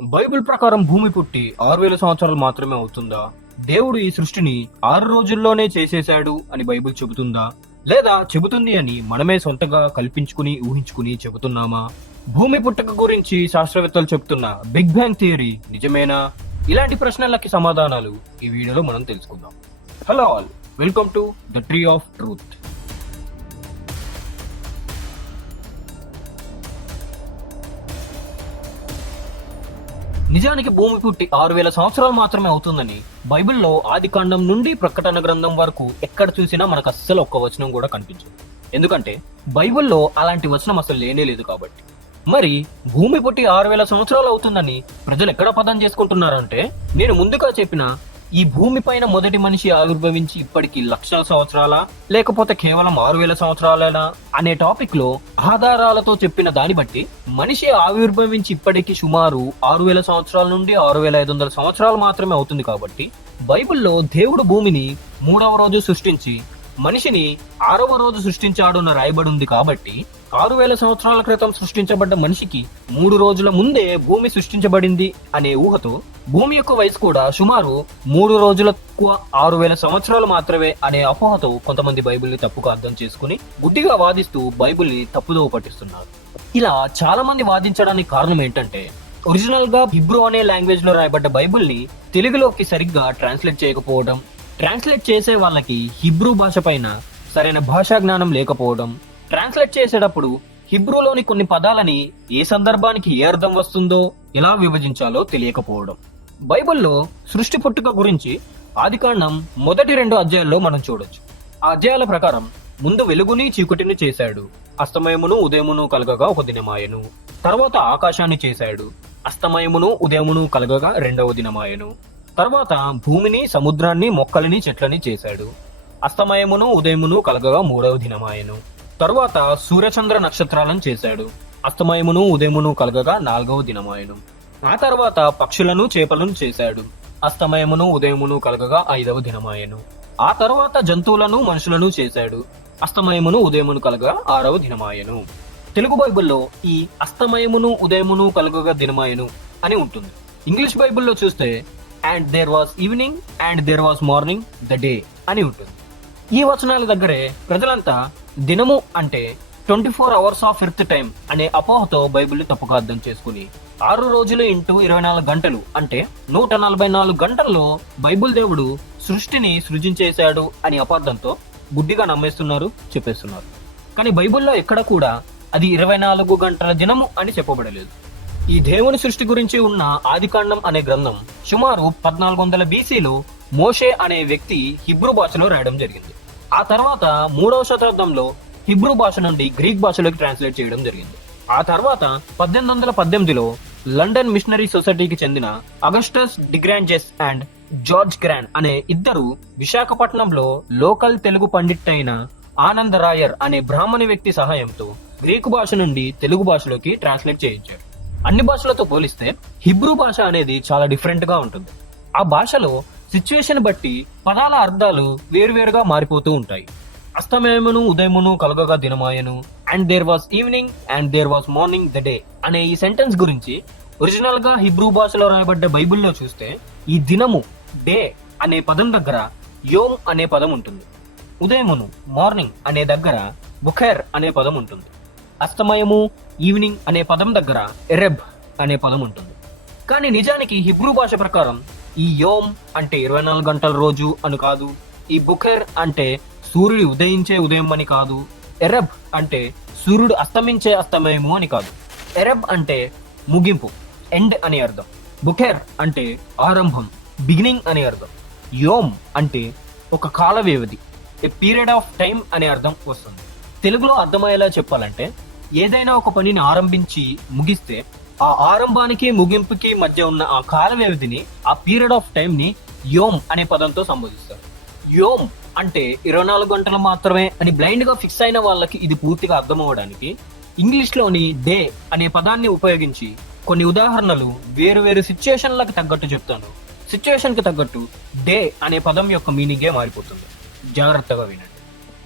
Bible ప్రకారం భూమి పుట్టి ఆరు వేల సంవత్సరాలు మాత్రమే అవుతుందా? దేవుడు ఈ సృష్టిని ఆరు రోజుల్లోనే చేసేశాడు అని బైబిల్ చెబుతుందా? లేదా చెబుతుంది అని మనమే సొంతగా కల్పించుకుని ఊహించుకుని చెబుతున్నామా? భూమి పుట్టక గురించి శాస్త్రవేత్తలు చెబుతున్న బిగ్ బ్యాంగ్ థియరీ నిజమేనా? ఇలాంటి ప్రశ్నలకి సమాధానాలు ఈ వీడియోలో మనం తెలుసుకుందాం. Hello all welcome to the tree of truth. నిజానికి భూమి పుట్టి ఆరు వేల సంవత్సరాలు మాత్రమే అవుతుందని బైబిల్లో ఆది కాండం నుండి ప్రకటన గ్రంథం వరకు ఎక్కడ చూసినా మనకు అస్సలు ఒక్క వచనం కూడా కనిపించదు. ఎందుకంటే బైబిల్లో అలాంటి వచనం అసలు లేనే లేదు కాబట్టి. మరి భూమి పుట్టి ఆరు వేల సంవత్సరాలు అవుతుందని ప్రజలు ఎక్కడ పదం చేసుకుంటున్నారంటే నేను ముందుగా చెప్పిన ఈ భూమి పైన మొదటి మనిషి ఆవిర్భవించి ఇప్పటికి లక్షల సంవత్సరాల? లేకపోతే కేవలం ఆరు వేల సంవత్సరాలేనా? అనే టాపిక్లో ఆధారాలతో చెప్పిన దాన్ని బట్టి మనిషి ఆవిర్భవించి ఇప్పటికి సుమారు ఆరు వేల సంవత్సరాల నుండి ఆరు వేల ఐదు వందల సంవత్సరాలు మాత్రమే అవుతుంది కాబట్టి బైబిల్లో దేవుడు భూమిని మూడవ రోజు సృష్టించి మనిషిని ఆరవ రోజు సృష్టించాడున్న రాయబడి ఉంది కాబట్టి ఆరు వేల సంవత్సరాల క్రితం సృష్టించబడ్డ మనిషికి మూడు రోజుల ముందే భూమి సృష్టించబడింది అనే ఊహతో భూమి యొక్క వయసు కూడా సుమారు మూడు రోజులకు ఆరు వేల సంవత్సరాలు మాత్రమే అనే అపోహతో కొంతమంది బైబిల్ని తప్పుగా అర్థం చేసుకుని గుడ్డిగా వాదిస్తూ బైబిల్ని తప్పుదోవ పట్టిస్తున్నారు. ఇలా చాలా మంది వాదించడానికి కారణం ఏంటంటే ఒరిజినల్గా హిబ్రూ అనే లాంగ్వేజ్లో రాయబడ్డ బైబిల్ని తెలుగులోకి సరిగ్గా ట్రాన్స్లేట్ చేయకపోవడం ట్రాన్స్లేట్ చేసే వాళ్ళకి హిబ్రూ భాష పైన సరైన భాషా జ్ఞానం లేకపోవడం ట్రాన్స్లేట్ చేసేటప్పుడు హిబ్రూలోని కొన్ని పదాలని ఏ సందర్భానికి ఏ అర్థం వస్తుందో ఎలా విభజించాలో తెలియకపోవడం. బైబిల్లో సృష్టి పుట్టుక గురించి ఆదికాండం మొదటి రెండు అధ్యాయాల్లో మనం చూడొచ్చు. ఆ అధ్యాయాల ప్రకారం ముందు వెలుగుని చీకటిని చేశాడు అస్తమయమును ఉదయమును కలగగా ఒక దినమాయను తర్వాత ఆకాశాన్ని చేశాడు అస్తమయమును ఉదయమును కలగగా రెండవ దినమాయను తర్వాత భూమిని సముద్రాన్ని మొక్కలని చెట్లని చేశాడు అస్తమయమును ఉదయమును కలగగా మూడవ దినమాయను. తరువాత సూర్యచంద్ర నక్షత్రాలను చేశాడు. అస్తమయమును ఉదయమును కలగగా నాలుగవ దినమాయను. ఆ తర్వాత పక్షులను చేపలను చేశాడు. అస్తమయమును ఉదయమును కలగగా ఐదవ దినమాయను. ఆ తర్వాత జంతువులను మనుషులను చేశాడు. అస్తమయమును ఉదయమును కలగగా ఆరవ దినమాయను. తెలుగు బైబిల్లో ఈ అస్తమయమును ఉదయమును కలగగా దినమాయను అని ఉంటుంది. ఇంగ్లీష్ బైబిల్లో చూస్తే and there was evening and there was morning the day అని ఉంటుంది. ఈ వచనాల దగ్గరే ప్రజలంతా దినము అంటే twenty four hours of earth time అనే అపోహతో బైబిల్ని తప్పుగా అర్థం చేసుకుని ఆరు రోజులు ఇంటూ ఇరవై నాలుగు గంటలు అంటే నూట నలభై నాలుగు గంటల్లో బైబిల్ దేవుడు సృష్టిని సృజించేశాడు అని అపార్థంతో గుడ్డిగా నమ్మేస్తున్నారు చెప్పేస్తున్నారు. కానీ బైబిల్లో ఎక్కడ కూడా అది ఇరవై నాలుగు గంటల దినము అని చెప్పబడలేదు. ఈ దేవుని సృష్టి గురించి ఉన్న ఆదికాండం అనే గ్రంథం సుమారు పద్నాలుగు వందల బీసీలో మోషే అనే వ్యక్తి హిబ్రూ భాషలో రాయడం జరిగింది. ఆ తర్వాత మూడవ శతాబ్దంలో హిబ్రూ భాష నుండి గ్రీక్ భాషలోకి ట్రాన్స్లేట్ చేయడం జరిగింది. ఆ తర్వాత పద్దెనిమిది వందల పద్దెనిమిదిలో లండన్ మిషనరీ సొసైటీకి చెందిన Augustus Desgranges and George Grand అనే ఇద్దరు విశాఖపట్నంలో లోకల్ తెలుగు పండిట్ అయిన ఆనంద రాయర్ అనే బ్రాహ్మణ వ్యక్తి సహాయంతో గ్రీకు భాష నుండి తెలుగు భాషలోకి ట్రాన్స్లేట్ చేయించారు. అన్ని భాషలతో పోలిస్తే హిబ్రూ భాష అనేది చాలా డిఫరెంట్గా ఉంటుంది. ఆ భాషలో సిచ్యువేషన్ బట్టి పదాల అర్థాలు వేరువేరుగా మారిపోతూ ఉంటాయి. అస్తమయమును ఉదయమును కలగగా దినమాయను. And there was evening and there was morning the day అనే ఈ సెంటెన్స్ గురించి ఒరిజినల్గా హిబ్రూ భాషలో రాయబడ్డ బైబిల్లో చూస్తే ఈ దినము డే అనే పదం దగ్గర యోమ్ అనే పదం ఉంటుంది. ఉదయమును మార్నింగ్ అనే దగ్గర బుఖైర్ అనే పదం ఉంటుంది. అస్తమయము ఈవినింగ్ అనే పదం దగ్గర ఎరెబ్ అనే పదం ఉంటుంది. కానీ నిజానికి హిబ్రూ భాష ప్రకారం ఈ యోమ్ అంటే ఇరవై నాలుగు గంటల రోజు అని కాదు ఈ బుఖెర్ అంటే సూర్యుడు ఉదయించే ఉదయం అని కాదు ఎరబ్ అంటే సూర్యుడు అస్తమించే అస్తమయము అని కాదు. ఎరబ్ అంటే ముగింపు ఎండ్ అని అర్థం. బుఖెర్ అంటే ఆరంభం బిగినింగ్ అని అర్థం. యోమ్ అంటే ఒక కాల వ్యవధి ఏ పీరియడ్ ఆఫ్ టైం అనే అర్థం వస్తుంది. తెలుగులో అర్థమయ్యేలా చెప్పాలంటే ఏదైనా ఒక పనిని ఆరంభించి ముగిస్తే ఆ ఆరంభానికి ముగింపుకి మధ్య ఉన్న ఆ కాల వ్యవధిని ఆ పీరియడ్ ఆఫ్ టైం ని యోమ్ అనే పదంతో సంబోధిస్తారు. యోమ్ అంటే ఇరవై నాలుగు గంటలు మాత్రమే అని బ్లైండ్గా ఫిక్స్ అయిన వాళ్ళకి ఇది పూర్తిగా అర్థం అవ్వడానికి ఇంగ్లీష్లోని డే అనే పదాన్ని ఉపయోగించి కొన్ని ఉదాహరణలు వేరు వేరు సిచ్యుయేషన్లకు తగ్గట్టు చెప్తాను. సిచ్యుయేషన్కి తగ్గట్టు డే అనే పదం యొక్క మీనింగే మారిపోతుంది. జాగ్రత్తగా వినండి.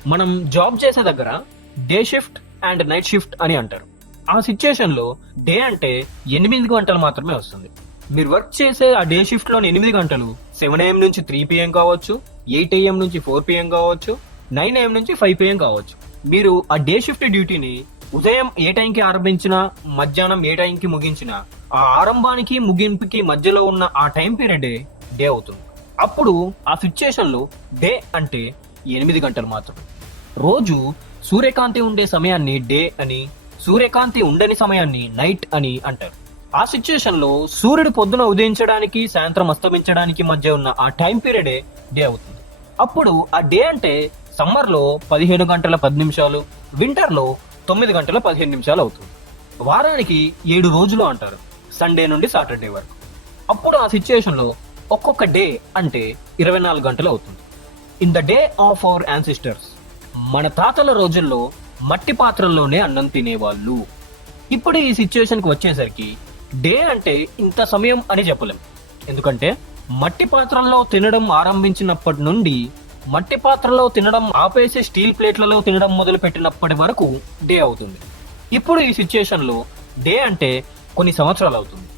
మనం జాబ్ చేసే దగ్గర day shift and night shift అని అంటారు. ఆ సిచ్యుయేషన్లో డే అంటే ఎనిమిది గంటలు మాత్రమే వస్తుంది. మీరు వర్క్ చేసే ఆ డే షిఫ్ట్లోని ఎనిమిది గంటలు సెవెన్ ఏఎం నుంచి త్రీ పిఎం కావచ్చు ఎయిట్ ఏఎం నుంచి ఫోర్ పిఎం కావచ్చు నైన్ ఏఎం నుంచి ఫైవ్ పిఎం కావచ్చు. మీరు ఆ డే షిఫ్ట్ డ్యూటీని ఉదయం ఏ టైంకి ఆరంభించినా మధ్యాహ్నం ఏ టైంకి ముగించినా ఆ ఆరంభానికి ముగింపుకి మధ్యలో ఉన్న ఆ టైం పీరియడ్ డే అవుతుంది. అప్పుడు ఆ సిచ్యుయేషన్లో డే అంటే ఎనిమిది గంటలు మాత్రం రోజు సూర్యకాంతి ఉండే సమయాన్ని డే అని సూర్యకాంతి ఉండని సమయాన్ని నైట్ అని అంటారు. ఆ సిచ్యువేషన్లో సూర్యుడు పొద్దున ఉదయించడానికి సాయంత్రం అస్తమించడానికి మధ్య ఉన్న ఆ టైం పీరియడే డే అవుతుంది. అప్పుడు ఆ డే అంటే సమ్మర్లో పదిహేను గంటల పది నిమిషాలు వింటర్లో తొమ్మిది గంటల పదిహేను నిమిషాలు అవుతుంది. వారానికి ఏడు రోజులు అంటారు సండే నుండి సాటర్డే వరకు. అప్పుడు ఆ సిచ్యువేషన్లో ఒక్కొక్క డే అంటే ఇరవై నాలుగు గంటలు అవుతుంది. In the day of our ancestors మన తాతల రోజుల్లో మట్టి పాత్రల్లోనే అన్నం తినేవాళ్ళు. ఇప్పుడు ఈ సిచ్యువేషన్కి వచ్చేసరికి డే అంటే ఇంత సమయం అని చెప్పలేం. ఎందుకంటే మట్టి పాత్రల్లో తినడం ఆరంభించినప్పటి నుండి మట్టి పాత్రలో తినడం ఆపేసి స్టీల్ ప్లేట్లలో తినడం మొదలు పెట్టినప్పటి వరకు డే అవుతుంది. ఇప్పుడు ఈ సిచ్యుయేషన్లో డే అంటే కొన్ని సంవత్సరాలు అవుతుంది.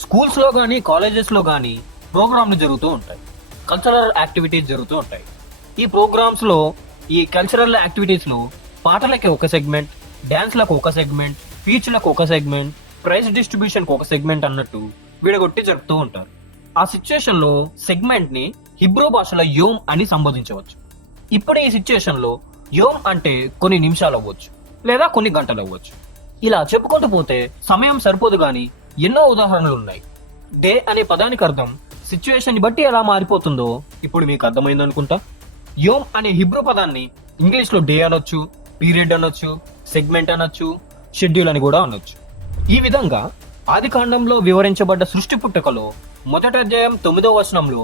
స్కూల్స్లో కానీ కాలేజెస్లో కానీ ప్రోగ్రాంలు జరుగుతూ ఉంటాయి. కల్చరల్ యాక్టివిటీస్ జరుగుతూ ఉంటాయి. ఈ ప్రోగ్రామ్స్లో ఈ కల్చరల్ యాక్టివిటీస్లో పాటలకి ఒక సెగ్మెంట్ డ్యాన్స్లకు ఒక సెగ్మెంట్ స్పీచ్లకు ఒక సెగ్మెంట్ ప్రైజ్ డిస్ట్రిబ్యూషన్కి ఒక సెగ్మెంట్ అన్నట్టు విడగొట్టి జరుపుతూ ఉంటారు. ఆ సిచ్యుయేషన్లో సెగ్మెంట్ని హిబ్రో భాషలో యోమ్ అని సంబోధించవచ్చు. ఇప్పుడు ఈ సిచ్యుయేషన్లో యోమ్ అంటే కొన్ని నిమిషాలు అవ్వచ్చు లేదా కొన్ని గంటలు అవ్వచ్చు ఇలా చెప్పుకుంటూ పోతే సమయం సరిపోదు కానీ ఎన్నో ఉదాహరణలు ఉన్నాయి డే అనే పదానికి అర్థం సిచ్యువేషన్ బట్టి ఎలా మారిపోతుందో ఇప్పుడు మీకు అర్థమైందనుకుంటా. యోమ్ అనే హిబ్రూ పదాన్ని ఇంగ్లీష్లో డే అనొచ్చు పీరియడ్ అనొచ్చు సెగ్మెంట్ అనొచ్చు షెడ్యూల్ అని కూడా అనొచ్చు. ఈ విధంగా ఆది కాండంలో వివరించబడ్డ సృష్టి పుట్టుకలో మొదటి అధ్యాయం తొమ్మిదో వచనంలో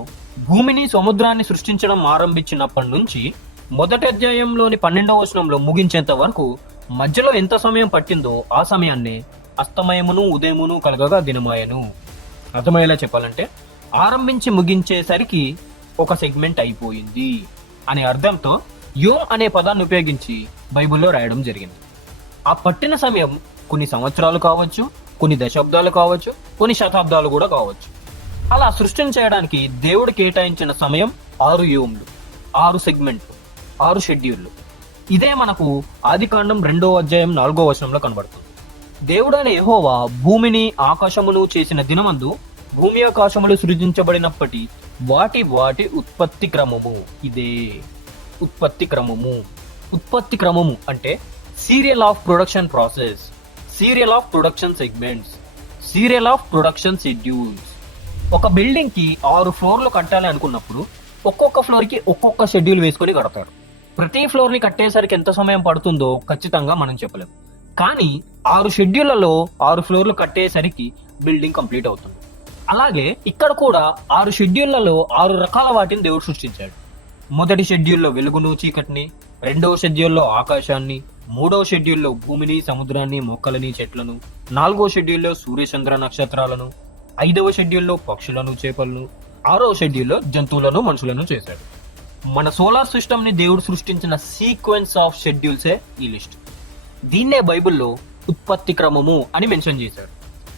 భూమిని సముద్రాన్ని సృష్టించడం ఆరంభించినప్పటి నుంచి మొదటి అధ్యాయంలోని పన్నెండవ వచనంలో ముగించేంత వరకు మధ్యలో ఎంత సమయం పట్టిందో ఆ సమయాన్ని అస్తమయమును ఉదయమును కలగగా దినమాయను. అర్థమయ్యేలా చెప్పాలంటే ఆరంభించి ముగించేసరికి ఒక సెగ్మెంట్ అయిపోయింది అనే అర్థంతో యోమ్ అనే పదాన్ని ఉపయోగించి బైబిల్లో రాయడం జరిగింది. ఆ పట్టిన సమయం కొన్ని సంవత్సరాలు కావచ్చు కొన్ని దశాబ్దాలు కావచ్చు కొన్ని శతాబ్దాలు కూడా కావచ్చు. అలా సృష్టిని చేయడానికి దేవుడు కేటాయించిన సమయం ఆరు యూమ్లు ఆరు సెగ్మెంట్లు ఆరు షెడ్యూళ్ళు. ఇదే మనకు ఆదికాండం రెండో అధ్యాయం నాలుగో వచనంలో కనబడుతుంది. దేవుడైన యహోవా భూమిని ఆకాశమును చేసిన దినమందు భూమి ఆకాశములు సృజించబడినప్పటి వాటి వాటి ఉత్పత్తి క్రమము. ఇదే ఉత్పత్తి క్రమము. ఉత్పత్తి క్రమము అంటే serial of production process serial of production segments serial of production schedules. ఒక బిల్డింగ్కి ఆరు ఫ్లోర్లు కట్టాలి అనుకున్నప్పుడు ఒక్కొక్క ఫ్లోర్కి ఒక్కొక్క షెడ్యూల్ వేసుకొని కడతారు. ప్రతి ఫ్లోర్ని కట్టేసరికి ఎంత సమయం పడుతుందో ఖచ్చితంగా మనం చెప్పలేము కానీ ఆరు షెడ్యూళ్ళలో ఆరు ఫ్లోర్లు కట్టేసరికి బిల్డింగ్ కంప్లీట్ అవుతుంది. అలాగే ఇక్కడ కూడా ఆరు షెడ్యూళ్ళలో ఆరు రకాల వాటిని దేవుడు సృష్టించాడు. మొదటి షెడ్యూల్లో వెలుగును చీకటిని రెండవ షెడ్యూల్లో ఆకాశాన్ని మూడవ షెడ్యూల్లో భూమిని సముద్రాన్ని మొక్కలని చెట్లను నాలుగో షెడ్యూల్లో సూర్యచంద్ర నక్షత్రాలను ఐదవ షెడ్యూల్లో పక్షులను చేపలను ఆరవ షెడ్యూల్లో జంతువులను మనుషులను చేశాడు. మన సోలార్ సిస్టమ్ని దేవుడు సృష్టించిన సీక్వెన్స్ ఆఫ్ షెడ్యూల్సే ఈ లిస్ట్. దీన్నే బైబిల్లో ఉత్పత్తి క్రమము అని మెన్షన్ చేశాడు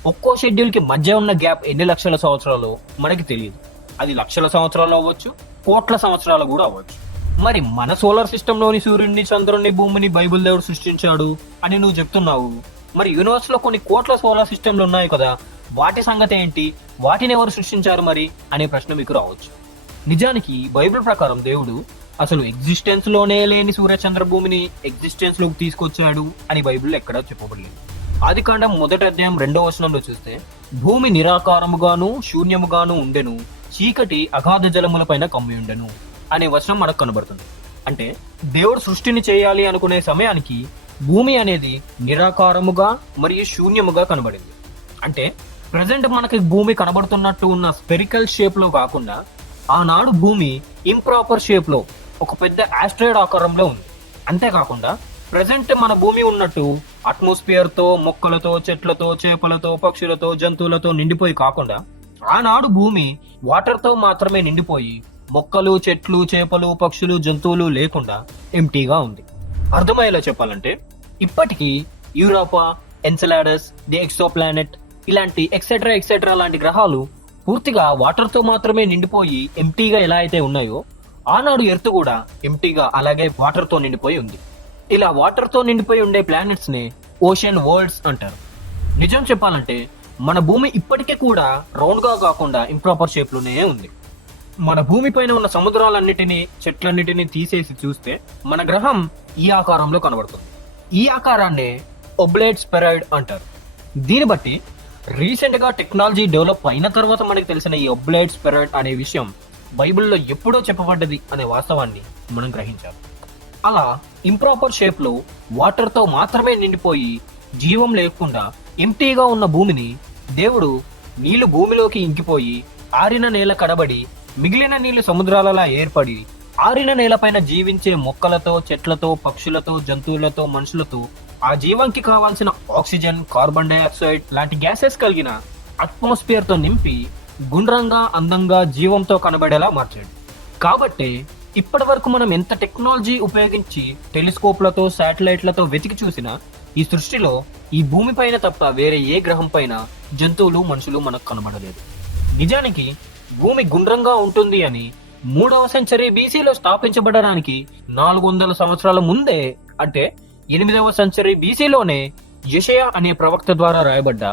ఒక్కో షెడ్యూల్కి మధ్య ఉన్న గ్యాప్ ఎన్ని లక్షల సంవత్సరాలు మనకి తెలియదు. అది లక్షల సంవత్సరాలు అవ్వచ్చు కోట్ల సంవత్సరాలు కూడా అవ్వచ్చు. మరి మన సోలార్ సిస్టంలోని సూర్యుడిని చంద్రుడిని భూమిని బైబిల్ దేవుడు సృష్టించాడు అని నువ్వు చెప్తున్నావు. మరి యూనివర్స్లో కొన్ని కోట్ల సోలార్ సిస్టమ్లు ఉన్నాయి కదా వాటి సంగతి ఏంటి వాటిని ఎవరు సృష్టించారు మరి అనే ప్రశ్న మీకు రావచ్చు. నిజానికి బైబిల్ ప్రకారం దేవుడు అసలు ఎగ్జిస్టెన్స్లోనే లేని సూర్యచంద్ర భూమిని ఎగ్జిస్టెన్స్లోకి తీసుకొచ్చాడు అని బైబిల్ ఎక్కడా చెప్పబడలేదు. ఆది కాండం మొదటి అధ్యాయం రెండో వచనంలో చూస్తే భూమి నిరాకారముగాను శూన్యముగాను ఉండెను చీకటి అగాధ జలముల పైన కమ్మి ఉండెను అనే వచనం మనకు కనబడుతుంది. అంటే దేవుడు సృష్టిని చేయాలి అనుకునే సమయానికి భూమి అనేది నిరాకారముగా మరియు శూన్యముగా కనబడింది. అంటే ప్రజెంట్ మనకి భూమి కనబడుతున్నట్టు ఉన్న స్పెరికల్ షేప్లో కాకుండా ఆనాడు భూమి ఇంప్రాపర్ షేప్లో ఒక పెద్ద ఆస్ట్రాయిడ్ ఆకారంలో ఉంది. అంతేకాకుండా ప్రజెంట్ మన భూమి ఉన్నట్టు అట్మాస్ఫియర్తో మొక్కలతో చెట్లతో చేపలతో పక్షులతో జంతువులతో నిండిపోయి కాకుండా ఆనాడు భూమి వాటర్తో మాత్రమే నిండిపోయి మొక్కలు చెట్లు చేపలు పక్షులు జంతువులు లేకుండా ఎంటీగా ఉంది. అర్థమయ్యేలా చెప్పాలంటే ఇప్పటికీ Europa Enceladus the exoplanet ఇలాంటి ఎక్సెట్రా ఎక్సెట్రా లాంటి గ్రహాలు పూర్తిగా వాటర్తో మాత్రమే నిండిపోయి ఎంటీగా ఎలా అయితే ఉన్నాయో ఆనాడు ఎర్త్ కూడా ఎంటీగా అలాగే వాటర్తో నిండిపోయి ఉంది. ఇలా వాటర్తో నిండిపోయి ఉండే ప్లానెట్స్ని ఓషన్ వరల్డ్స్ అంటారు. నిజం చెప్పాలంటే మన భూమి ఇప్పటికే కూడా రౌండ్గా కాకుండా ఇంప్రాపర్ షేప్లోనే ఉంది. మన భూమి పైన ఉన్న సముద్రాలన్నిటినీ చెట్లన్నిటినీ తీసేసి చూస్తే మన గ్రహం ఈ ఆకారంలో కనబడుతుంది. ఈ ఆకారాన్ని ఒబ్లేట్ స్పెరాయిడ్ అంటారు. దీన్ని బట్టి రీసెంట్గా టెక్నాలజీ డెవలప్ అయిన తర్వాత మనకి తెలిసిన ఈ ఒబ్లేట్ స్పెరాయిడ్ అనే విషయం బైబిల్లో ఎప్పుడో చెప్పబడ్డది అనే వాస్తవాన్ని మనం గ్రహించాలి. అలా ఇంప్రాపర్ షేప్లు వాటర్తో మాత్రమే నిండిపోయి జీవం లేకుండా ఎంటీగా ఉన్న భూమిని దేవుడు నీళ్ళు భూమిలోకి ఇంకిపోయి ఆరిన నేల కడబడి మిగిలిన నీళ్ళు సముద్రాలలా ఏర్పడి ఆరిన నేలపైన జీవించే మొక్కలతో చెట్లతో పక్షులతో జంతువులతో మనుషులతో ఆ జీవంకి కావాల్సిన ఆక్సిజన్ కార్బన్ డైఆక్సైడ్ లాంటి గ్యాసెస్ కలిగిన అట్మాస్ఫియర్తో నింపి గుండ్రంగా అందంగా జీవంతో కనబడేలా మార్చాడు. కాబట్టి ఇప్పటి వరకు మనం ఎంత టెక్నాలజీ ఉపయోగించి టెలిస్కోప్లతో శాటిలైట్లతో వెతికి చూసినా ఈ సృష్టిలో ఈ భూమి పైన తప్ప వేరే ఏ గ్రహం పైన జంతువులు మనుషులు మనకు కనబడలేదు. నిజానికి భూమి గుండ్రంగా ఉంటుంది అని మూడవ సెంచరీ బీసీలో స్థాపించబడడానికి నాలుగు వందల సంవత్సరాల ముందే అంటే ఎనిమిదవ సెంచరీ బీసీలోనే యషయా అనే ప్రవక్త ద్వారా రాయబడ్డ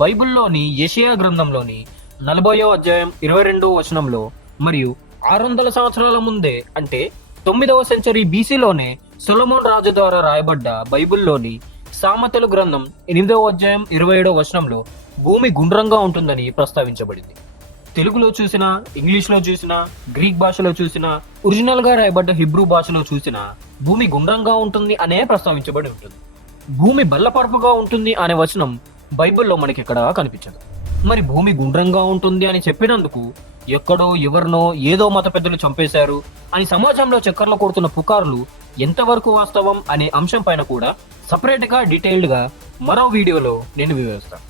బైబిల్లోని యషయా గ్రంథంలోని నలభయో అధ్యాయం ఇరవై రెండో వచనంలో మరియు ఆరు వందల సంవత్సరాల ముందే అంటే తొమ్మిదవ సెంచరీ బీసీలోనే సొలమోన్ రాజు ద్వారా రాయబడ్డ బైబిల్లోని సామెతలు గ్రంథం ఎనిమిదవ అధ్యాయం ఇరవై ఏడవ వచనంలో భూమి గుండ్రంగా ఉంటుందని ప్రస్తావించబడింది. తెలుగులో చూసినా ఇంగ్లీష్లో చూసినా గ్రీక్ భాషలో చూసినా ఒరిజినల్గా రాయబడ్డ హిబ్రూ భాషలో చూసినా భూమి గుండ్రంగా ఉంటుంది అనే ప్రస్తావించబడి ఉంటుంది. భూమి బల్లపరపుగా ఉంటుంది అనే వచనం బైబిల్లో మనకి ఇక్కడ కనిపించదు. మరి భూమి గుండ్రంగా ఉంటుంది అని చెప్పినందుకు ఎక్కడో ఎవరినో ఏదో మత పెద్దలు చంపేశారు అని సమాజంలో చక్కర్లు కొడుతున్న పుకార్లు ఎంతవరకు వాస్తవం అనే అంశం పైన కూడా సపరేట్గా డీటెయిల్డ్గా మరో వీడియోలో నేను వివరిస్తాను.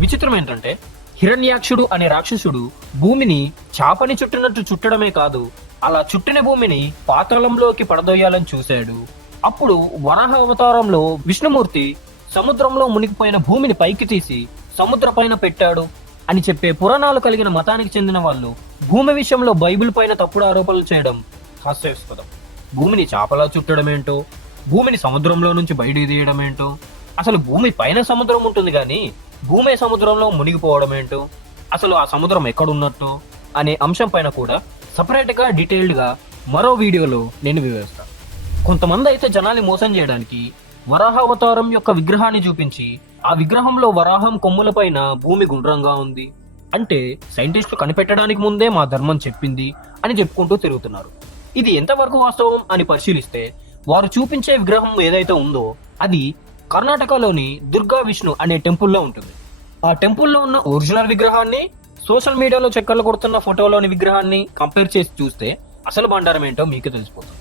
విచిత్రం ఏంటంటే హిరణ్యాక్షుడు అనే రాక్షసుడు భూమిని చాపని చుట్టినట్టు చుట్టడమే కాదు అలా చుట్టిన భూమిని పాతాళంలోకి పడదోయాలని చూశాడు. అప్పుడు వరాహ అవతారంలో విష్ణుమూర్తి సముద్రంలో మునిగిపోయిన భూమిని పైకి తీసి సముద్ర పైన పెట్టాడు అని చెప్పే పురాణాలు కలిగిన మతానికి చెందిన వాళ్ళు భూమి విషయంలో బైబిల్ పైన తప్పుడు ఆరోపణలు చేయడం హాస్యాస్పదం. భూమిని చేపలా చుట్టడం ఏంటో భూమిని సముద్రంలో నుంచి బయటికి తీయడం ఏంటో అసలు భూమి పైన సముద్రం ఉంటుంది కానీ భూమి సముద్రంలో మునిగిపోవడం ఏంటో అసలు ఆ సముద్రం ఎక్కడున్నట్టు? అనే అంశం పైన కూడా సపరేట్గా డీటెయిల్డ్గా మరో వీడియోలో నేను వివరిస్తాను. కొంతమంది అయితే జనాన్ని మోసం చేయడానికి వరాహావతారం యొక్క విగ్రహాన్ని చూపించి ఆ విగ్రహంలో వరాహం కొమ్ములపైన భూమి గుండ్రంగా ఉంది. అంటే సైంటిస్టులు కనిపెట్టడానికి ముందే మా ధర్మం చెప్పింది అని చెప్పుకుంటూ తిరుగుతున్నారు. ఇది ఎంతవరకు వాస్తవం అని పరిశీలిస్తే వారు చూపించే విగ్రహం ఏదైతే ఉందో అది కర్ణాటకలోని దుర్గా విష్ణు అనే టెంపుల్లో ఉంటుంది. ఆ టెంపుల్లో ఉన్న ఒరిజినల్ విగ్రహాన్ని సోషల్ మీడియాలో చక్కర్లు కొడుతున్న ఫోటోలోని విగ్రహాన్ని కంపేర్ చేసి చూస్తే అసలు బండారం ఏంటో మీకు తెలిసిపోతుంది.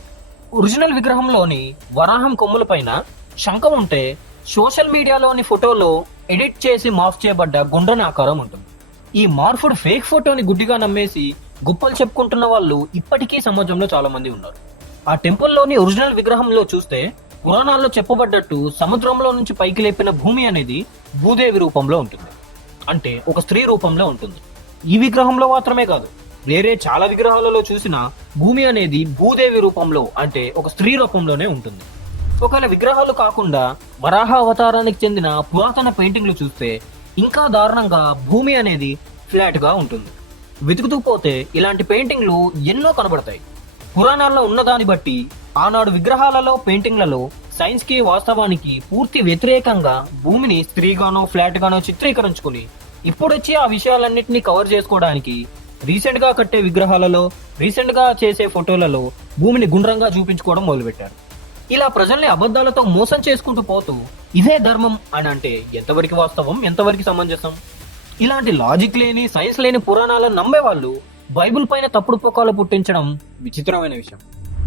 ఒరిజినల్ విగ్రహంలోని వరాహం కొమ్ముల పైన శంఖం ఉంటే సోషల్ మీడియాలోని ఫోటోలో ఎడిట్ చేసి మార్ఫ్ చేయబడ్డ గుండ్రని ఆకారం ఉంటుంది. ఈ మార్ఫుడ్ ఫేక్ ఫోటోని గుడ్డిగా నమ్మేసి గుప్పలు చెప్పుకుంటున్న వాళ్ళు ఇప్పటికీ సమాజంలో చాలా మంది ఉన్నారు. ఆ టెంపుల్లోని ఒరిజినల్ విగ్రహంలో చూస్తే పురాణాల్లో చెప్పబడ్డట్టు సముద్రంలో నుంచి పైకి లేపిన భూమి అనేది భూదేవి రూపంలో ఉంటుంది. అంటే ఒక స్త్రీ రూపంలో ఉంటుంది. ఈ విగ్రహంలో మాత్రమే కాదు వేరే చాలా విగ్రహాలలో చూసిన భూమి అనేది భూదేవి రూపంలో అంటే ఒక స్త్రీ రూపంలోనే ఉంటుంది. ఒకవేళ విగ్రహాలు కాకుండా వరాహ అవతారానికి చెందిన పురాతన పెయింటింగ్లు చూస్తే ఇంకా దారుణంగా భూమి అనేది ఫ్లాట్గా ఉంటుంది. వెతుకుతూ పోతే ఇలాంటి పెయింటింగ్లు ఎన్నో కనబడతాయి. పురాణాల్లో ఉన్నదాన్ని బట్టి ఆనాడు విగ్రహాలలో పెయింటింగ్లలో సైన్స్కి వాస్తవానికి పూర్తి వ్యతిరేకంగా భూమిని స్త్రీగానో ఫ్లాట్గానో చిత్రీకరించుకుని ఇప్పుడొచ్చి ఆ విషయాలన్నింటినీ కవర్ చేసుకోవడానికి రీసెంట్గా కట్టే విగ్రహాలలో రీసెంట్గా చేసే ఫోటోలలో భూమిని గుండ్రంగా చూపించుకోవడం మొదలుపెట్టారు. ఇలా ప్రజల్ని అబద్ధాలతో మోసం చేసుకుంటూ పోతూ ఇదే ధర్మం అని అంటే ఎంతవరకు వాస్తవం ఎంతవరకు సమంజసం? ఇలాంటి లాజిక్ లేని సైన్స్ లేని పురాణాలను నమ్మే వాళ్ళు బైబిల్ పైన తప్పుడు పుకాలు పుట్టించడం విచిత్రమైన విషయం.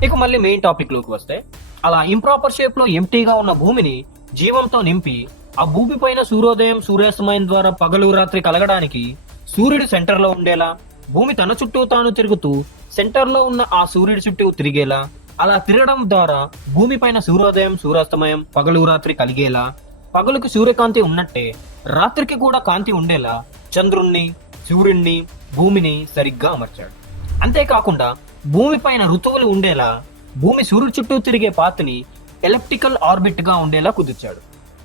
ఇక మళ్ళీ మెయిన్ టాపిక్లోకి వస్తే అలా ఇంప్రాపర్ షేప్లో ఎంటీగా ఉన్న భూమిని జీవంతో నింపి ఆ భూమి పైన సూర్యోదయం సూర్యాస్తమయం ద్వారా పగలు రాత్రి కలగడానికి సూర్యుడు సెంటర్లో ఉండేలా భూమి తన చుట్టూ తాను తిరుగుతూ సెంటర్లో ఉన్న ఆ సూర్యుడి చుట్టూ తిరిగేలా అలా తిరగడం ద్వారా భూమిపైన సూర్యోదయం సూర్యాస్తమయం పగలు రాత్రి కలిగేలా పగలుకు సూర్యకాంతి ఉన్నట్టే రాత్రికి కూడా కాంతి ఉండేలా చంద్రుణ్ణి సూర్యుణ్ణి భూమిని సరిగ్గా అమర్చాడు. అంతేకాకుండా భూమిపైన ఋతువులు ఉండేలా భూమి సూర్యుడు చుట్టూ తిరిగే పాత్ని ఎలప్టికల్ ఆర్బిట్గా ఉండేలా కుదిర్చాడు.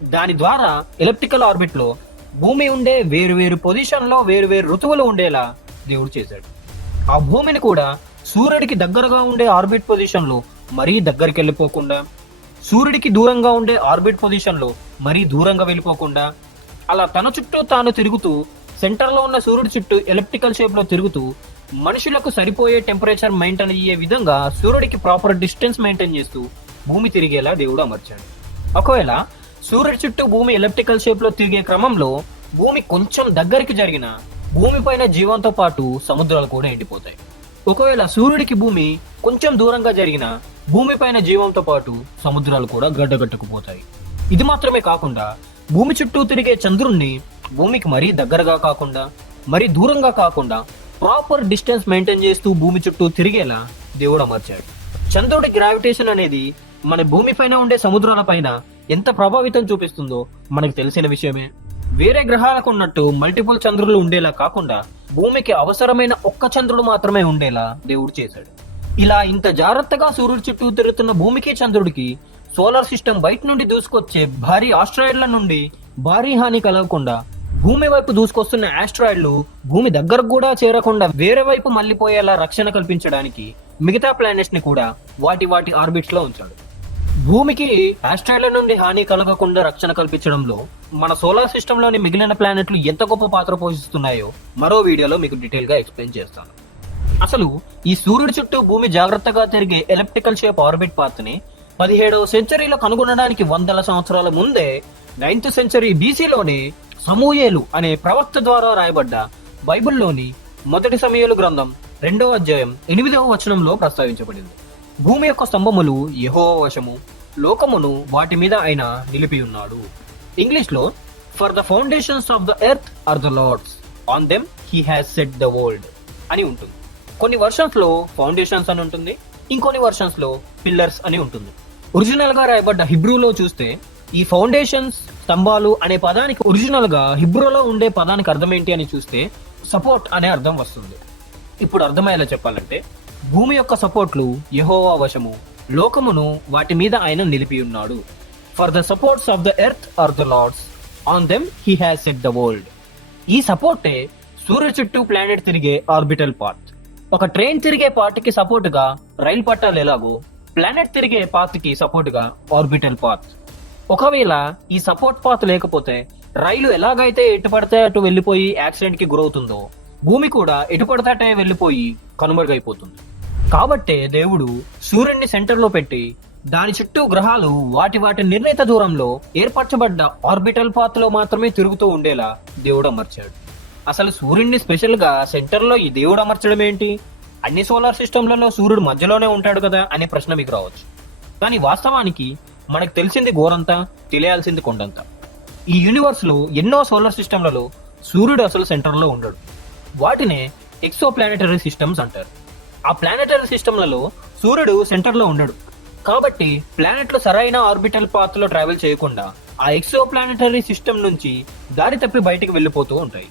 దాని ద్వారా ఎలప్టికల్ ఆర్బిట్లో భూమి ఉండే వేరు వేరు పొజిషన్లో వేరు వేరు ఋతువులు ఉండేలా దేవుడు చేశాడు. ఆ భూమిని కూడా సూర్యుడికి దగ్గరగా ఉండే ఆర్బిట్ పొజిషన్లో మరీ దగ్గరికి వెళ్ళిపోకుండా సూర్యుడికి దూరంగా ఉండే ఆర్బిట్ పొజిషన్లో మరీ దూరంగా వెళ్ళిపోకుండా అలా తన చుట్టూ తాను తిరుగుతూ సెంటర్లో ఉన్న సూర్యుడి చుట్టూ ఎలక్ట్రికల్ షేప్లో తిరుగుతూ మనుషులకు సరిపోయే టెంపరేచర్ మెయింటైన్ అయ్యే విధంగా సూర్యుడికి ప్రాపర్ డిస్టెన్స్ మెయింటైన్ చేస్తూ భూమి తిరిగేలా దేవుడు అమర్చాడు. ఒకవేళ సూర్యుడి చుట్టూ భూమి ఎలక్ట్రికల్ షేప్లో తిరిగే క్రమంలో భూమి కొంచెం దగ్గరికి జరిగిన భూమిపైన జీవంతో పాటు సముద్రాలు కూడా ఎండిపోతాయి. ఒకవేళ సూర్యుడికి భూమి కొంచెం దూరంగా జరిగిన భూమి పైన జీవంతో పాటు సముద్రాలు కూడా గడ్డగట్టుకుపోతాయి. ఇది మాత్రమే కాకుండా భూమి చుట్టూ తిరిగే చంద్రుణ్ణి భూమికి మరీ దగ్గరగా కాకుండా మరీ దూరంగా కాకుండా ప్రాపర్ డిస్టెన్స్ మెయింటైన్ చేస్తూ భూమి చుట్టూ తిరిగేలా దేవుడు అమర్చాడు. చంద్రుడి గ్రావిటేషన్ అనేది మన భూమి పైన ఉండే సముద్రాల పైన ఎంత ప్రభావితం చూపిస్తుందో మనకు తెలిసిన విషయమే. వేరే గ్రహాలకు ఉన్నట్టు మల్టిపుల్ చంద్రులు ఉండేలా కాకుండా భూమికి అవసరమైన ఒక్క చంద్రుడు మాత్రమే ఉండేలా దేవుడు చేశాడు. ఇలా ఇంత జాగ్రత్తగా సూర్యుడి చుట్టూ తిరుగుతున్న భూమికి చంద్రుడికి సోలార్ సిస్టమ్ బయట నుండి దూసుకొచ్చే భారీ ఆస్ట్రాయిడ్ల నుండి భారీ హాని కలగకుండా భూమి వైపు దూసుకొస్తున్న ఆస్ట్రాయిడ్లు భూమి దగ్గరకు కూడా చేరకుండా వేరే వైపు మళ్ళీపోయేలా రక్షణ కల్పించడానికి మిగతా ప్లానెట్స్ని కూడా వాటి వాటి ఆర్బిట్స్లో ఉంచాడు. భూమికి ఆస్ట్రాయిడ్ల నుండి హాని కలగకుండా రక్షణ కల్పించడంలో మన సోలార్ సిస్టమ్లోని మిగిలిన ప్లానెట్లు ఎంత గొప్ప పాత్ర పోషిస్తున్నాయో మరో వీడియోలో మీకు డీటెయిల్గా ఎక్స్ప్లెయిన్ చేస్తాను. అసలు ఈ సూర్యుడి చుట్టూ భూమి జాగ్రత్తగా తిరిగే ఎలక్ట్రికల్ షేప్ ఆర్బిట్ పాత్ని పదిహేడవ సెంచరీలో కనుగొనడానికి వందల సంవత్సరాల ముందే నైన్త్ సెంచరీ బీసీలోని సమూయేలు అనే ప్రవక్త ద్వారా రాయబడ్డ బైబిల్లోని మొదటి సమయలు గ్రంథం రెండవ అధ్యాయం ఎనిమిదవ వచనంలో ప్రస్తావించబడింది. భూమి యొక్క స్తంభములు యహోవశము వశము లోకమును వాటి మీద ఆయన నిలిపి ఉన్నాడు. ఇంగ్లీష్లో for the foundations of the earth are the Lord's on them he has set the world అని ఉంటుంది. కొన్ని వర్షన్స్లో ఫౌండేషన్స్ అని ఉంటుంది ఇంకొన్ని వర్షన్స్లో పిల్లర్స్ అని ఉంటుంది. ఒరిజినల్గా రాయబడ్డ హిబ్రూలో చూస్తే ఈ ఫౌండేషన్స్ స్తంభాలు అనే పదానికి ఒరిజినల్గా హిబ్రూలో ఉండే పదానికి అర్థం ఏంటి అని చూస్తే సపోర్ట్ అనే అర్థం వస్తుంది. ఇప్పుడు అర్థమయ్యేలా చెప్పాలంటే భూమి యొక్క సపోర్ట్లు యహోవా వశము. లోకమును వాటి మీద ఆయన నిలిపి ఉన్నాడు. For the supports of the earth are the Lord's on them he has set the world ఈ సపోర్టే సూర్య చుట్టూ ప్లానెట్ తిరిగే ఆర్బిటల్ పార్ట్ ఒక ట్రైన్ తిరిగే పార్ట్కి కి సపోర్ట్గా రైలు పట్టాలు ఎలాగో ప్లానెట్ తిరిగే పాత్కి ఆర్బిటల్ పాత్ ఒకవేళ ఈ సపోర్ట్ పాత్ లేకపోతే రైలు ఎలాగైతే ఎటు పడితే అటు వెళ్ళిపోయి యాక్సిడెంట్కి గురవుతుందో భూమి కూడా ఎటు పడితే అటే వెళ్ళిపోయి కనుమరుగైపోతుంది. కాబట్టే దేవుడు సూర్యుడిని సెంటర్లో పెట్టి దాని చుట్టూ గ్రహాలు వాటి వాటి నిర్ణీత దూరంలో ఏర్పరచబడ్డ ఆర్బిటల్ పాత్లో మాత్రమే తిరుగుతూ ఉండేలా దేవుడు అమర్చాడు. అసలు సూర్యుడిని స్పెషల్గా సెంటర్లో ఈ దేవుడు అమర్చడం ఏంటి? అన్ని సోలార్ సిస్టంలలో సూర్యుడు మధ్యలోనే ఉంటాడు కదా అనే ప్రశ్న మీకు రావచ్చు. కానీ వాస్తవానికి మనకు తెలిసింది గోరంతా తెలియాల్సింది కొండంతా. ఈ యూనివర్స్లో ఎన్నో సోలార్ సిస్టంలలో సూర్యుడు అసలు సెంటర్లో ఉండడు. వాటినే ఎక్సో ప్లానెటరీ సిస్టమ్స్ అంటారు. ఆ ప్లానెటరీ సిస్టంలలో సూర్యుడు సెంటర్లో ఉండడు. కాబట్టి ప్లానెట్లు సరైన ఆర్బిటల్ పాత్రలో ట్రావెల్ చేయకుండా ఆ ఎక్సో ప్లానెటరీ సిస్టమ్ నుంచి దారి తప్పి బయటికి వెళ్ళిపోతూ ఉంటాయి.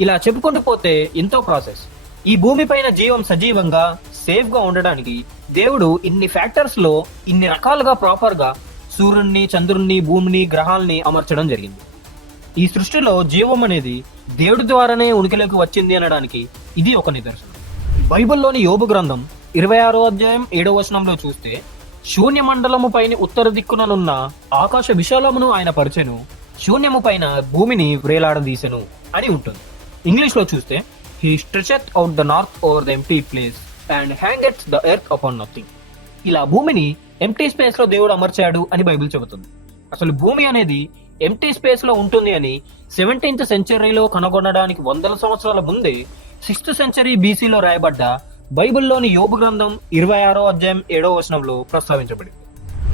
ఇలా చెప్పుకుంటూ పోతే ఎంతో ప్రాసెస్ ఈ భూమిపైన జీవం సజీవంగా సేఫ్గా ఉండడానికి దేవుడు ఇన్ని ఫ్యాక్టర్స్లో ఇన్ని రకాలుగా ప్రాపర్గా సూర్యుణ్ణి సూర్యుడిని చంద్రుణ్ణి భూమిని గ్రహాల్ని అమర్చడం జరిగింది. ఈ సృష్టిలో జీవం అనేది దేవుడి ద్వారానే ఉనికిలోకి వచ్చింది అనడానికి ఇది ఒక నిదర్శనం. బైబిల్లోని యోబు గ్రంథం ఇరవై ఆరో అధ్యాయం ఏడవ వచనంలో చూస్తే శూన్య మండలము పైన ఉత్తర దిక్కుననున్న ఆకాశ విశాలమును ఆయన పరిచెను శూన్యము పైన భూమిని వ్రేలాడదీసెను అని ఉంటుంది. ఇంగ్లీష్లో చూస్తే he stretcheth out the north over the empty place and hangeth the earth upon nothing ఇలా భూమిని ఎంటీ స్పేస్లో దేవుడు అమర్చాడు అని బైబిల్ చెబుతుంది. అసలు భూమి అనేది ఎంటీ స్పేస్లో ఉంటుంది అని సెవెంటీన్త్ సెంచరీలో కనుగొనడానికి వందల సంవత్సరాల ముందే సిక్స్త్ సెంచరీ బీసీలో రాయబడ్డ బైబిల్లోని యోగు గ్రంథం ఇరవై ఆరో అధ్యాయం ఏడో వచనంలో ప్రస్తావించబడింది.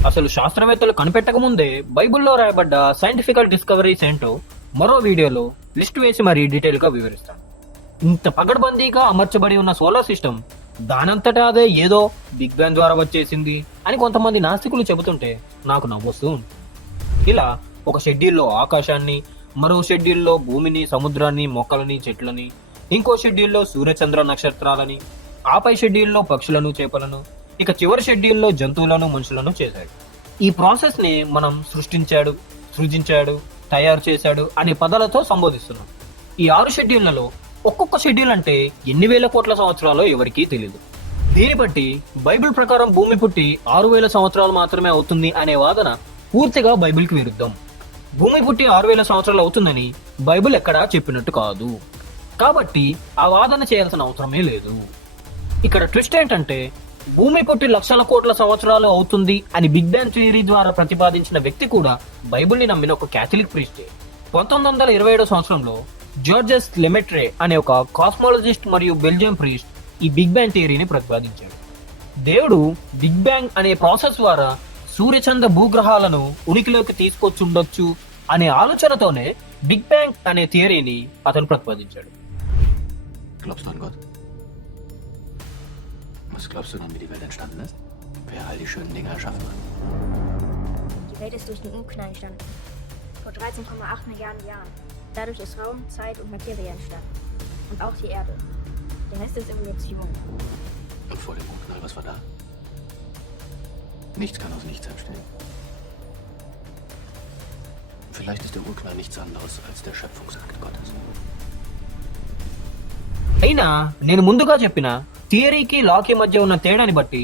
అసలు శాస్త్రవేత్తలు కనిపెట్టక ముందే బైబిల్లో రాయబడ్డ సైంటిఫికల్ డిస్కవరీస్ ఏంటో మరో వీడియోలో లిస్ట్ వేసి మరీ డీటెయిల్గా వివరిస్తాను. ఇంత పగడ్బందీగా అమర్చబడి ఉన్న సోలార్ సిస్టమ్ దానంతటా అదే ఏదో బిగ్ బ్యాంగ్ ద్వారా వచ్చేసింది అని కొంతమంది నాస్తికులు చెబుతుంటే నాకు నవ్వొస్తూ ఉంది ఇలా ఒక షెడ్యూల్లో ఆకాశాన్ని మరో షెడ్యూల్లో భూమిని సముద్రాన్ని మొక్కలని చెట్లని ఇంకో షెడ్యూల్లో సూర్యచంద్ర నక్షత్రాలని ఆపై షెడ్యూల్లో పక్షులను చేపలను ఇక చివరి షెడ్యూల్లో జంతువులను మనుషులను చేశాడు. ఈ ప్రాసెస్ని మనం సృష్టించాడు సృజించాడు తయారు చేశాడు అనే పదాలతో సంబోధిస్తున్నాం. ఈ ఆరు షెడ్యూళ్ళలో ఒక్కొక్క షెడ్యూల్ అంటే ఎన్ని వేల కోట్ల సంవత్సరాలో ఎవరికీ తెలియదు దీన్ని బట్టి బైబిల్ ప్రకారం భూమి పుట్టి ఆరు వేల సంవత్సరాలు మాత్రమే అవుతుంది అనే వాదన పూర్తిగా బైబిల్కి విరుద్ధం. భూమి పుట్టి ఆరు వేల సంవత్సరాలు అవుతుందని బైబిల్ ఎక్కడా చెప్పినట్టు కాదు. కాబట్టి ఆ వాదన చేయాల్సిన అవసరమే లేదు. ఇక్కడ ట్విస్ట్ ఏంటంటే భూమి పుట్టి లక్షల కోట్ల సంవత్సరాలు అవుతుంది అని బిగ్ బ్యాంగ్ థియరీ ద్వారా ప్రతిపాదించిన వ్యక్తి కూడా బైబిల్ని నమ్మిన ఒక క్యాథలిక్ ప్రీస్టే. పంతొమ్మిది వందల ఇరవై ఏడో సంవత్సరంలో జార్జెస్ లెమెట్రే అనే ఒక కాస్మాలజిస్ట్ మరియు బెల్జియం ప్రీస్ట్ ఈ బిగ్ బ్యాంగ్ థియరీని ప్రతిపాదించాడు. దేవుడు బిగ్ బ్యాంగ్ అనే ప్రాసెస్ ద్వారా సూర్యచంద్ర భూగ్రహాలను ఉనికిలోకి తీసుకొచ్చుండొచ్చు అనే ఆలోచనతోనే బిగ్ బ్యాంగ్ అనే థియరీని అతను ప్రతిపాదించాడు Glaubst du an Gott? Was glaubst du dann, wie die Welt entstanden ist? Wer all die schönen Dinge erschaffen hat? Die Welt ist durch den Urknall entstanden. Vor 13,8 Milliarden Jahren. Dadurch ist Raum, Zeit und Materie entstanden. Und auch die Erde. Der Rest ist Evolution. Und vor dem Urknall, was war da? Nichts kann aus nichts entstehen. Vielleicht ist der Urknall nichts anderes als der Schöpfungsakt Gottes. అయినా నేను ముందుగా చెప్పిన థియరీకి లాకి మధ్య ఉన్న తేడాని బట్టి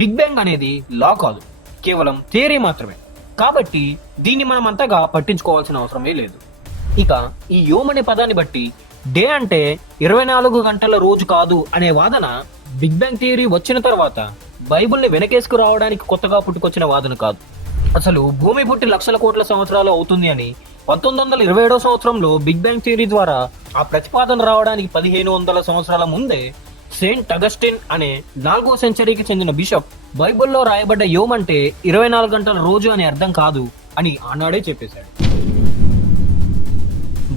big bang అనేది లా కాదు. కేవలం థియరీ మాత్రమే. కాబట్టి దీన్ని మనం అంతగా పట్టించుకోవాల్సిన అవసరమే లేదు. ఇక ఈ యోమ్ అనే పదాన్ని బట్టి డే అంటే ఇరవై నాలుగు గంటల రోజు కాదు అనే వాదన బిగ్ బ్యాంగ్ థియరీ వచ్చిన తర్వాత బైబిల్ని వెనకేసుకు రావడానికి కొత్తగా పుట్టుకొచ్చిన వాదన కాదు. అసలు భూమి పుట్టి లక్షల కోట్ల సంవత్సరాలు అవుతుంది అని పంతొమ్మిది వందల ఇరవై ఏడో సంవత్సరంలో బిగ్ బ్యాంగ్ థియరీ ద్వారా ఆ ప్రతిపాదన రావడానికి పదిహేను వందల సంవత్సరాల ముందే సెయింట్ అగస్టిన్ అనే నాలుగో సెంచరీకి చెందిన బిషప్ బైబిల్లో రాయబడ్డ యోమ్ అంటే ఇరవై నాలుగు గంటల రోజు అని అర్థం కాదు అని ఆనాడే చెప్పేశాడు.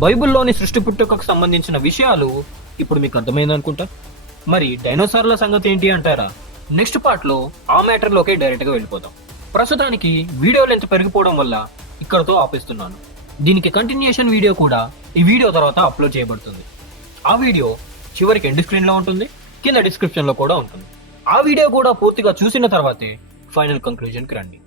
బైబిల్లోని సృష్టి పుట్టుకకు సంబంధించిన విషయాలు ఇప్పుడు మీకు అర్థమైందనుకుంటా? మరి డైనోసార్ల సంగతి ఏంటి అంటారా? నెక్స్ట్ పార్ట్లో ఆ మ్యాటర్లోకి డైరెక్ట్గా వెళ్ళిపోతాం ప్రస్తుతానికి వీడియో లెంత్ పెరిగిపోవడం వల్ల ఇక్కడతో ఆపేస్తున్నాను. దీనికి కంటిన్యూషన్ వీడియో కూడా ఈ వీడియో తర్వాత అప్లోడ్ చేయబడుతుంది. ఆ వీడియో చివరికి ఎండ్ స్క్రీన్లో ఉంటుంది కింద డిస్క్రిప్షన్లో కూడా ఉంటుంది. ఆ వీడియో కూడా పూర్తిగా చూసిన తర్వాతే ఫైనల్ కంక్లూజన్కి రండి.